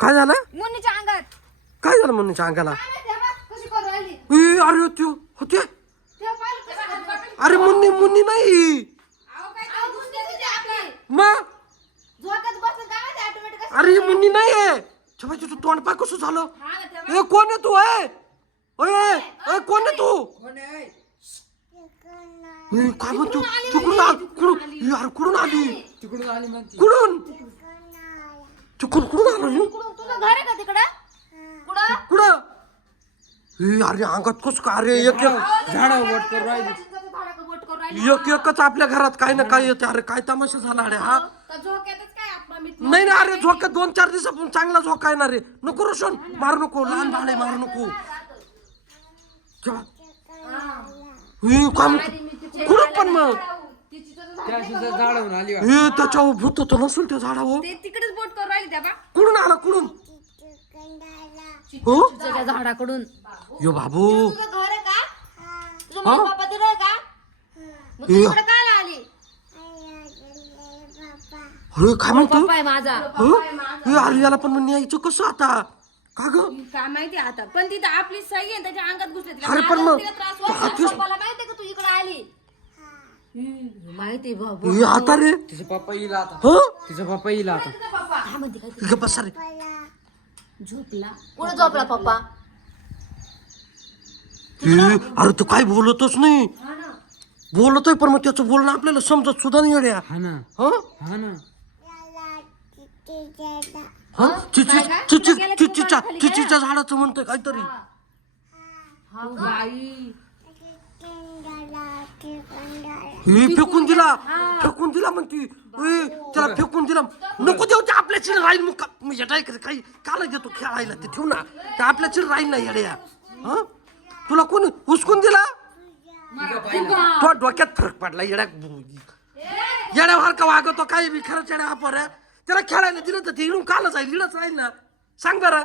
काय झालं मुन्नीच्या अंगात काय झालं मुन्नीच्या अंगाला काय माहिती आहे बा, कशी करू राहिली अरे त्यो होते तेव्हा पाहिलं कसं करते. अरे मुन्नी नाही अहो, काय ते गुंडे होते आपली. मग झोक्यात बसलं काय माहिती ऑटोमॅटिक कसं अरे ही मुन्नी नाही आहे छबाई तुझं तोंड पाय कसं झालं हा ना तेव्हा कोण आहे तू ए कोण आहे तू काय म्हणतो कुठून आली तिकडून आली म्हणती. कुठून आलो मी तुझं घर आहे का तिकडं कुठं कुठं अरे अंगात कस का अरे एक झाडावर बोट करून राहिली. चिंचेचं झाडाचं बोट करून राहिली. एकच आपल्या घरात काय ना काय येते अरे काय तमाशा झाला अरे हा का झोक्यातच काय आत्मा मिट नाही ना अरे झोक्यात 2-4 दिवसापासून चांगला झोका येणार रे नको रोशन मारू नको लहान बाळ आहे मारू नको काय म्हणतो कुठं पण मग त्या सुद्धा झाडावरून आली बा. त्याच्यावर भूत तर नसेल त्या झाडावर ते तिकडेच बोट करून राहिली त्या बा कुठून आला कुठून हो चिंचेच्या झाडाकडून यो बाबू तुझं घर आहे का तुझं मम्मी पप्पा तिथं आहे का मग तू इकडे काय आली अरे काय म्हणतो पप्पा आहे माझा अरे याला पण मग न्यायचं कसं आता का ग काय माहिती आता पण तिथं आपली सही आहे त्याच्या अंगात घुसले तिला अरे पण मग त्रास होतो पप्पाला माहिती आहे का तू इकडे आली माहिती बाबू हे आता रे तिचा पप्पा येईल आता. हो तिचा पप्पा येईल आता. पप्पा काय म्हणते काय गप्प बसा रे झोपला कुठे झोपला पप्पा अरे तू काय बोलतच नाही बोलतोय पण मग त्याचं बोलणं आपल्याला समजत सुद्धा नाही येड्या हा ना हं? हा ना हं? चिचीच्या झाडाचं म्हणतोय काहीतरी बाई हे फेकून दिला म्हणती त्याला फेकून दिला नको देऊ ते आपल्या चिड राहील मग काही काला देतो खेळायला ते ठेवू ना ते आपल्या चिड राहील ना येड्या हं? तुला कोणी हुसकून दिला तो डोक्यात फरक पडला येड्या का वागतो काही बी खरंच येड्या वापर त्याला खेळायला दिलं तर ते इडून काला जाईल इडच राहील ना सांग बरं